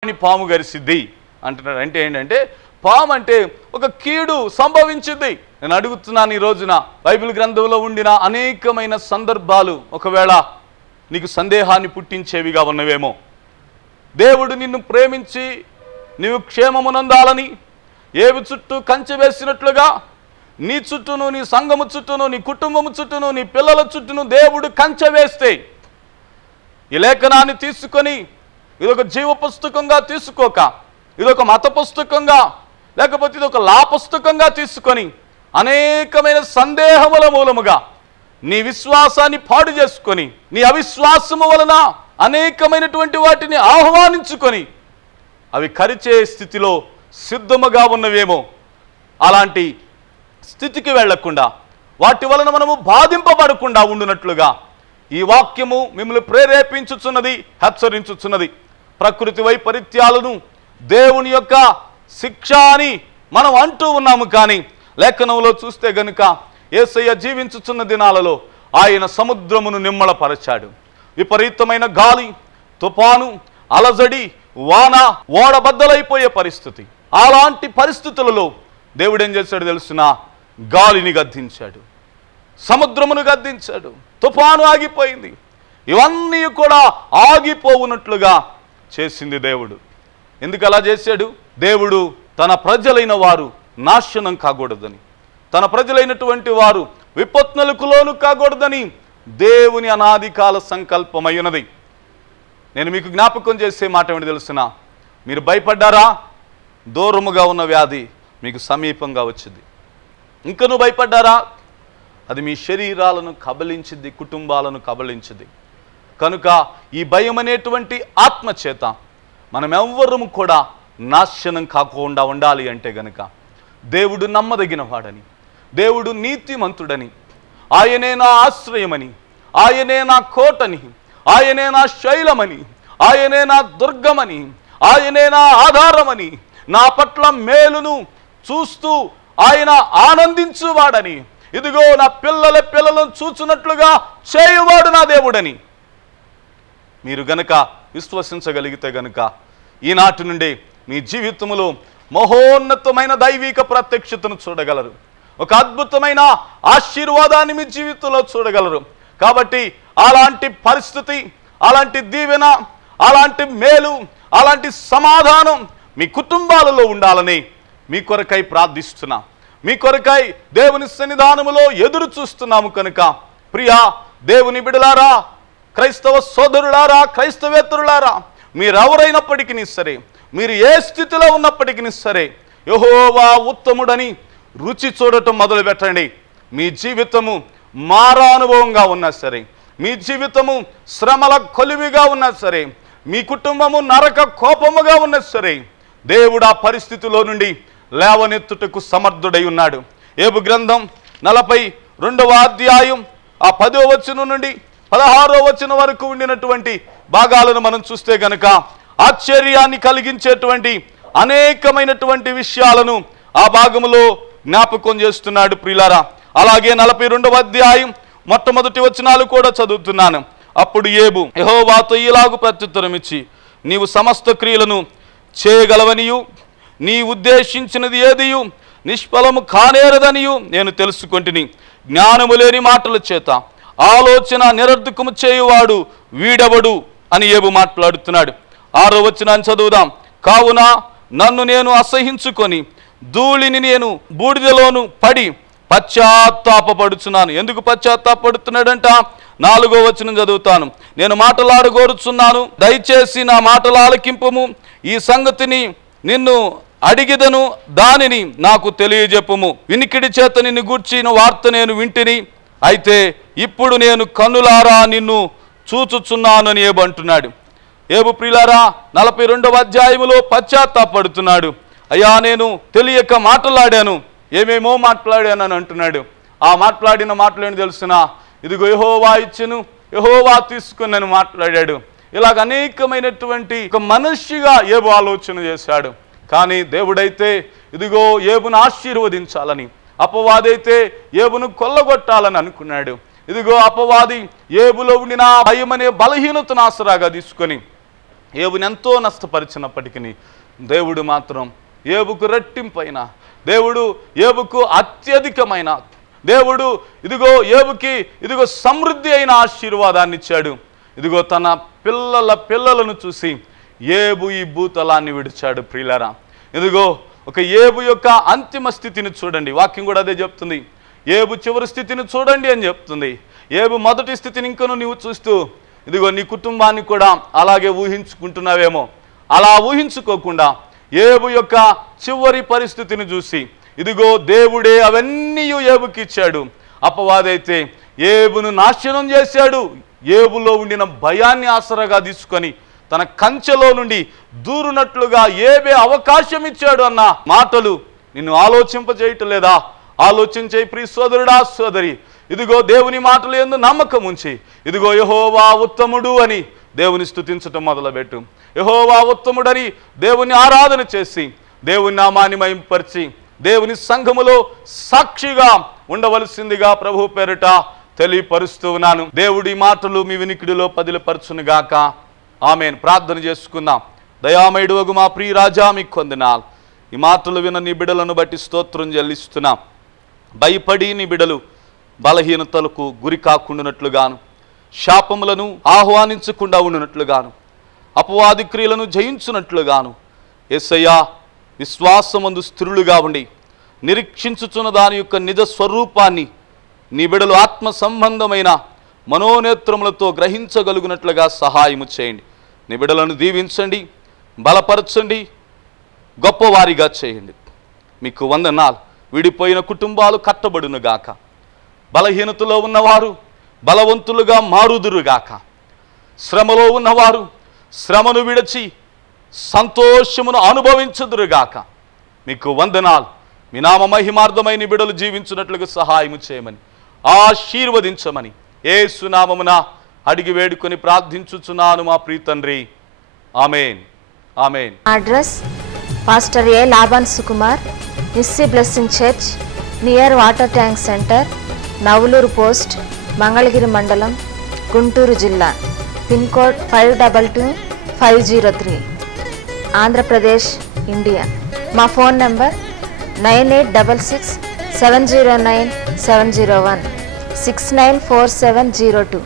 పాము గరిసిద్ది అంటున్నాడు. అంటే ఏంటంటే పాము అంటే ఒక కీడు సంభవించింది. నేను అడుగుతున్నాను, ఈ రోజున బైబిల్ గ్రంథంలో ఉండిన అనేకమైన సందర్భాలు ఒకవేళ నీకు సందేహాన్ని పుట్టించేవిగా ఉన్నవేమో. దేవుడు నిన్ను ప్రేమించి నీవు క్షేమమునందాలని ఏవి చుట్టూ కంచె వేసినట్లుగా నీ చుట్టూను, నీ సంఘము చుట్టూను, నీ కుటుంబము చుట్టూను, నీ పిల్లల చుట్టూను దేవుడు కంచె వేస్తే ఈ లేఖనాన్ని తీసుకొని ఇదొక జీవ పుస్తకంగా తీసుకోక, ఇదొక మత పుస్తకంగా లేకపోతే ఇదొక లా పుస్తకంగా తీసుకొని అనేకమైన సందేహముల మూలముగా నీ విశ్వాసాన్ని పాడు చేసుకొని నీ అవిశ్వాసము వలన అనేకమైనటువంటి వాటిని ఆహ్వానించుకొని అవి కరిచే స్థితిలో సిద్ధముగా ఉన్నవేమో. అలాంటి స్థితికి వెళ్లకుండా వాటి వలన మనము బాధింపబడకుండా ఉండునట్లుగా ఈ వాక్యము మిమ్మల్ని ప్రేరేపించుచున్నది, హెచ్చరించుచున్నది. ప్రకృతి వైపరీత్యాలను దేవుని యొక్క శిక్ష అని మనం అంటూ ఉన్నాము. కానీ లేఖనంలో చూస్తే గనుక యేసయ్య జీవించుచున్న దినాలలో ఆయన సముద్రమును నిమ్మళపరచాడు. విపరీతమైన గాలి, తుఫాను, అలజడి, వాన, ఓడబద్దలైపోయే పరిస్థితి. అలాంటి పరిస్థితులలో దేవుడు ఏం చేశాడు తెలుసునా? గాలిని గద్దించాడు, సముద్రమును గద్దించాడు, తుఫాను ఆగిపోయింది. ఇవన్నీ కూడా ఆగిపోవునట్లుగా చేసింది దేవుడు. ఎందుకు అలా చేశాడు? దేవుడు తన ప్రజలైన వారు నాశనం కాకూడదని, తన ప్రజలైనటువంటి వారు విపత్తులకు లోను కాకూడదని దేవుని అనాది కాల సంకల్పమైనది. నేను మీకు జ్ఞాపకం చేసే మాట ఏమిటి తెలుసునా? మీరు భయపడ్డారా? దూరముగా ఉన్న వ్యాధి మీకు సమీపంగా వచ్చింది. ఇంకా నువ్వు భయపడ్డారా? అది మీ శరీరాలను కబలించింది, కుటుంబాలను కబలించింది. కనుక ఈ భయం అనేటువంటి ఆత్మచేత మనం ఎవ్వరము కూడా నాశనం కాకుండా ఉండాలి అంటే గనుక దేవుడు నమ్మదగిన వాడని, దేవుడు నీతిమంతుడని, ఆయనే నా ఆశ్రయమని, ఆయనే నా కోటని, ఆయనే నా శైలమని, ఆయనే నా దుర్గమని, ఆయనే నా ఆధారమని, నా పట్ల మేలును చూస్తూ ఆయన ఆనందించువాడని, ఇదిగో నా పిల్లలను చూచున్నట్లుగా చేయువాడు నా దేవుడని మీరు గనక విశ్వసించగలిగితే గనుక ఈనాటి నుండి మీ జీవితంలో మహోన్నతమైన దైవిక ప్రత్యక్షతను చూడగలరు. ఒక అద్భుతమైన ఆశీర్వాదాన్ని మీ జీవితంలో చూడగలరు. కాబట్టి అలాంటి పరిస్థితి, అలాంటి దీవెన, అలాంటి మేలు, అలాంటి సమాధానం మీ కుటుంబాలలో ఉండాలని మీ కొరకై ప్రార్థిస్తున్నా. మీ కొరకై దేవుని సన్నిధానములో ఎదురు చూస్తున్నాము. కనుక ప్రియా దేవుని బిడలారా, క్రైస్తవ సోదరులారా, క్రైస్తవేతరులారా, మీరెవరైనప్పటికీ సరే, మీరు ఏ స్థితిలో ఉన్నప్పటికీ సరే, యెహోవా ఉత్తముడని రుచి చూడటం మొదలు పెట్టండి. మీ జీవితము మారానుభవంగా ఉన్నా సరే, మీ జీవితము శ్రమల కొలివిగా ఉన్నా సరే, మీ కుటుంబము నరక కోపముగా ఉన్నా సరే, దేవుడు ఆ పరిస్థితిలో నుండి లేవనెత్తుటకు సమర్థుడై ఉన్నాడు. యోబు గ్రంథం 42వ అధ్యాయం 10వ వచనం నుండి 16వ వచనం వరకు ఉండినటువంటి భాగాలను మనం చూస్తే గనక ఆశ్చర్యాన్ని కలిగించేటువంటి అనేకమైనటువంటి విషయాలను ఆ భాగములో జ్ఞాపకం చేస్తున్నాడు ప్రియులారా. అలాగే 42వ అధ్యాయం మొట్టమొదటి వచనాలు కూడా చదువుతున్నాను. అప్పుడు యోబు యెహోవాతో ఇలాగు ప్రత్యుత్తరం ఇచ్చి, నీవు సమస్త క్రియలను చేయగలవనియు నీ ఉద్దేశించినది ఏదియు నిష్ఫలము కానేరదనియు నేను తెలుసుకొంటిని. జ్ఞానము లేని మాటల చేత ఆలోచన నిరర్ధకము చేయువాడు వీడెవడు అని యోబు మాట్లాడుతున్నాడు. 6వ వచనాన్ని చదువుదాం. కావున నన్ను నేను అసహించుకొని ధూళిని నేను బూడిదలోను పడి పశ్చాత్తాపడుచున్నాను. ఎందుకు పశ్చాత్తాపడుతున్నాడంట? 4వ వచనం చదువుతాను. నేను మాటలాడగోరుచున్నాను, దయచేసి నా మాటలు ఆలకింపుము. ఈ సంగతిని నిన్ను అడిగిదను, దానిని నాకు తెలియజెప్పుము. వినికిడి చేత నిన్ను గూర్చిన వార్త నేను వింటిని, అయితే ఇప్పుడు నేను కన్నులారా నిన్ను చూచుచున్నాను అని యోబు అంటున్నాడు. యోబు ప్రియులారా 42వ అధ్యాయములో పశ్చాత్తాపడుతున్నాడు. అయ్యా, నేను తెలియక మాట్లాడాను, ఏమేమో మాట్లాడాను అని అంటున్నాడు. ఆ మాట్లాడిన మాటలు ఏంటి తెలుసునా? ఇదిగో యెహోవా ఇచ్చెను, యెహోవా తీసుకుని మాట్లాడాడు. ఇలాగ అనేకమైనటువంటి ఒక మనిషిగా యోబు ఆలోచన చేశాడు. కానీ దేవుడైతే ఇదిగో యోబును ఆశీర్వదించాలని, అపవాదైతే యోబును కొల్లగొట్టాలని అనుకున్నాడు. ఇదిగో అపవాది యోబులో ఉండిన భయం అనే బలహీనతను ఆసరాగా తీసుకొని ఏబుని ఎంతో నష్టపరిచినప్పటికీ దేవుడు మాత్రం ఏబుకు రెట్టింపైన, దేవుడు ఏబుకు అత్యధికమైన, దేవుడు ఇదిగో ఏబుకి ఇదిగో సమృద్ధి అయిన ఆశీర్వాదాన్ని ఇచ్చాడు. ఇదిగో తన పిల్లలను చూసి ఏబు ఈ భూతలాన్ని విడిచాడు. ప్రియులారా, ఇదిగో ఒక ఏబు యొక్క అంతిమ స్థితిని చూడండి. వాక్యం కూడా అదే చెప్తుంది. ఏబు చివరి స్థితిని చూడండి అని చెప్తుంది. ఏబు మొదటి స్థితిని ఇంకను నీవు చూస్తూ ఇదిగో నీ కుటుంబాన్ని కూడా అలాగే ఊహించుకుంటున్నావేమో. అలా ఊహించుకోకుండా ఏబు యొక్క చివరి పరిస్థితిని చూసి ఇదిగో దేవుడే అవన్నీ ఏబుకి ఇచ్చాడు. అపవాదైతే ఏబును నాశనం చేశాడు. ఏబులో ఉండిన భయాన్ని ఆసరాగా తీసుకొని తన కంచెలో నుండి దూరునట్లుగా ఏబే అవకాశం ఇచ్చాడు అన్న మాటలు నిన్ను ఆలోచింపజేయటలేదా? ఆలోచించే ప్రియ సోదరుడా, సోదరి, ఇదిగో దేవుని మాటలు యందు నమ్మకం ఉంచి ఇదిగో యెహోవా ఉత్తముడు అని దేవుని స్తుతించటం మొదలుపెట్టు. యెహోవా ఉత్తముడని దేవుని ఆరాధన చేసి దేవుని నామాన్ని మహిమపరిచి దేవుని సంఘములో సాక్షిగా ఉండవలసిందిగా ప్రభు పేరిట తెలియపరుస్తూ ఉన్నాను. దేవుడి మాటలు మీ వినికిడిలో పదిలపరచునుగాక. ఆమేన్. ప్రార్థన చేసుకుందాం. దయామయుడు మా ప్రియ రాజా, మీకు వందనాలు. ఈ మాటలు విన్న నీ బిడలను బట్టి స్తోత్రం చెల్లిస్తున్నాం. భయపడి నీ బిడలు బలహీనతలకు గురి కాకుండానట్లుగాను, శాపములను ఆహ్వానించకుండా ఉండునట్లుగాను, అపవాది క్రియలను జయించునట్లుగాను యేసయ్యా విశ్వాసమందు స్థిరులుగా ఉండి నిరీక్షించుచున్న దాని యొక్క నిజ స్వరూపాన్ని నీ బిడలు ఆత్మ సంబంధమైన మనోనేత్రములతో గ్రహించగలుగునట్లుగా సహాయము చేయండి. నీ బిడలను దీవించండి, బలపరచండి, గొప్పవారిగా చేయండి. మీకు వందనాలు. విడిపోయిన కుటుంబాలు కట్టబడునుగాక. బలహీనతలో ఉన్నవారు బలవంతులుగా మారుదురుగాక. శ్రమలో ఉన్నవారు శ్రమను విడిచి సంతోషమును అనుభవించుదురుగాక. మీకు వందనాలు. మీ నామ మహిమార్థమైన బిడలు జీవించున్నట్లుగా సహాయము చేయమని, ఆశీర్వదించమని యేసు నామమున అడిగి వేడుకొని ప్రార్థించుచున్నాను మా ప్రియ తండ్రి. ఆమేన్. ఆమేన్. అడ్రస్ పాస్టర్ ఏ లాభన్ Sukumar, Nissi blessing church, near water tank centre, Navaluru post, Mangalagiri మండలం, గుంటూరు జిల్లా. Pin code 522503, Andhra Pradesh, India. మా ఫోన్ నంబర్ 9866 709 701 694702.